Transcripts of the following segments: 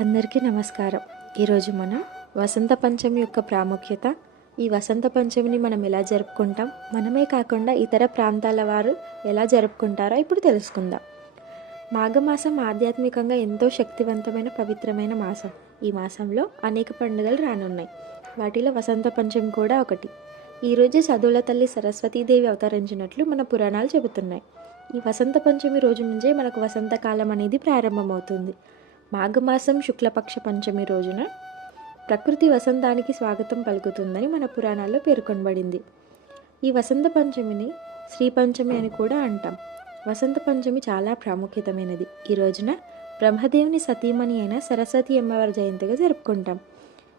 అందరికీ నమస్కారం. ఈరోజు మనం వసంత పంచమి యొక్క ప్రాముఖ్యత, ఈ వసంత పంచమిని మనం ఎలా జరుపుకుంటాం, మనమే కాకుండా ఇతర ప్రాంతాల వారు ఎలా జరుపుకుంటారో ఇప్పుడు తెలుసుకుందాం. మాఘమాసం ఆధ్యాత్మికంగా ఎంతో శక్తివంతమైన పవిత్రమైన మాసం. ఈ మాసంలో అనేక పండుగలు రానున్నాయి. వాటిలో వసంత పంచమి కూడా ఒకటి. ఈరోజు చదువుల తల్లి సరస్వతీదేవి అవతరించినట్లు మన పురాణాలు చెబుతున్నాయి. ఈ వసంత పంచమి రోజు నుంచే మనకు వసంతకాలం అనేది ప్రారంభమవుతుంది. మాఘమాసం శుక్లపక్ష పంచమి రోజున ప్రకృతి వసంతానికి స్వాగతం పలుకుతుందని మన పురాణాల్లో పేర్కొనబడింది. ఈ వసంత పంచమిని శ్రీ పంచమి అని కూడా అంటాం. వసంత పంచమి చాలా ప్రాముఖ్యతమైనది. ఈ రోజున బ్రహ్మదేవుని సతీమణి అయిన సరస్వతి అమ్మవారి జయంతిగా జరుపుకుంటాం.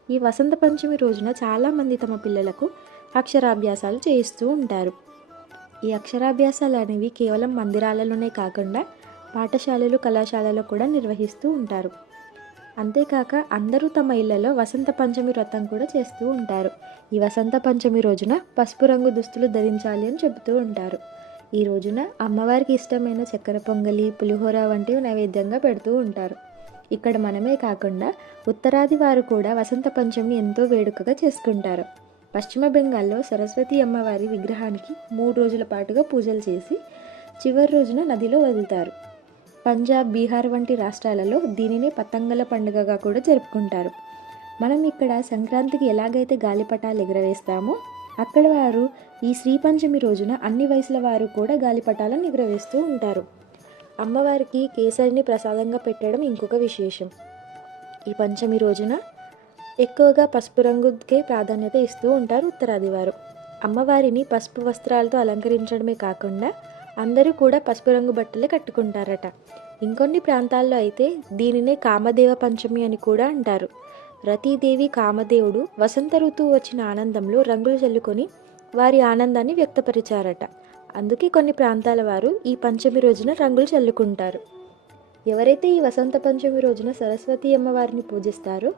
ఈ వసంత పంచమి రోజున చాలామంది తమ పిల్లలకు అక్షరాభ్యాసాలు చేయిస్తూ ఉంటారు. ఈ అక్షరాభ్యాసాలు అనేవి కేవలం మందిరాలలోనే కాకుండా పాఠశాలలు, కళాశాలలో కూడా నిర్వహిస్తూ ఉంటారు. అంతేకాక అందరూ తమ ఇళ్లలో వసంత పంచమి వ్రతం కూడా చేస్తూ ఉంటారు. ఈ వసంత పంచమి రోజున పసుపు రంగు దుస్తులు ధరించాలి అని చెబుతూ ఉంటారు. ఈ రోజున అమ్మవారికి ఇష్టమైన చక్కెర పొంగలి, పులిహోర వంటివి నైవేద్యంగా పెడుతూ ఉంటారు. ఇక్కడ మనమే కాకుండా ఉత్తరాది వారు కూడా వసంత పంచమిని ఎంతో వేడుకగా చేసుకుంటారు. పశ్చిమ బెంగాల్లో సరస్వతి అమ్మవారి విగ్రహానికి 3 రోజుల పాటుగా పూజలు చేసి చివరి రోజున నదిలో వదులుతారు. పంజాబ్, బీహార్ వంటి రాష్ట్రాలలో దీనిని పతంగల పండుగగా కూడా జరుపుకుంటారు. మనం ఇక్కడ సంక్రాంతికి ఎలాగైతే గాలిపటాలు ఎగురవేస్తామో అక్కడ వారు ఈ శ్రీ పంచమి రోజున అన్ని వయసుల వారు కూడా గాలిపటాలను ఎగురవేస్తూ ఉంటారు. అమ్మవారికి కేసరిని ప్రసాదంగా పెట్టడం ఇంకొక విశేషం. ఈ పంచమి రోజున ఎక్కువగా పసుపు రంగుకే ప్రాధాన్యత ఇస్తూ ఉంటారు ఉత్తరాది వారు. అమ్మవారిని పసుపు వస్త్రాలతో అలంకరించడమే కాకుండా అందరూ కూడా పసుపు రంగు బట్టలే కట్టుకుంటారట. ఇంకొన్ని ప్రాంతాల్లో అయితే దీనినే కామదేవ పంచమి అని కూడా అంటారు. రతీదేవి కామదేవుడు వసంత ఋతువు వచ్చిన ఆనందంలో రంగులు చల్లుకొని వారి ఆనందాన్ని వ్యక్తపరిచారట. అందుకే కొన్ని ప్రాంతాల వారు ఈ పంచమి రోజున రంగులు చల్లుకుంటారు. ఎవరైతే ఈ వసంత పంచమి రోజున సరస్వతి అమ్మవారిని పూజిస్తారో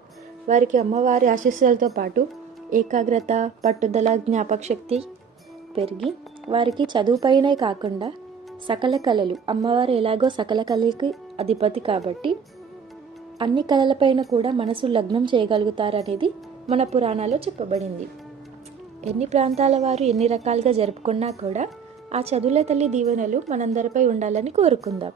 వారికి అమ్మవారి ఆశీస్సులతో పాటు ఏకాగ్రత, పట్టుదల, జ్ఞాపక శక్తి పెరిగి వారికి చదువుపైనే కాకుండా సకల కళలు, అమ్మవారు ఎలాగో సకల కళలకి అధిపతి కాబట్టి అన్ని కళలపైన కూడా మనసు లగ్నం చేయగలుగుతారనేది మన పురాణాల్లో చెప్పబడింది. ఎన్ని ప్రాంతాల వారు ఎన్ని రకాలుగా జరుపుకున్నా కూడా ఆ చదువుల తల్లి దీవెనలు మనందరిపై ఉండాలని కోరుకుందాం.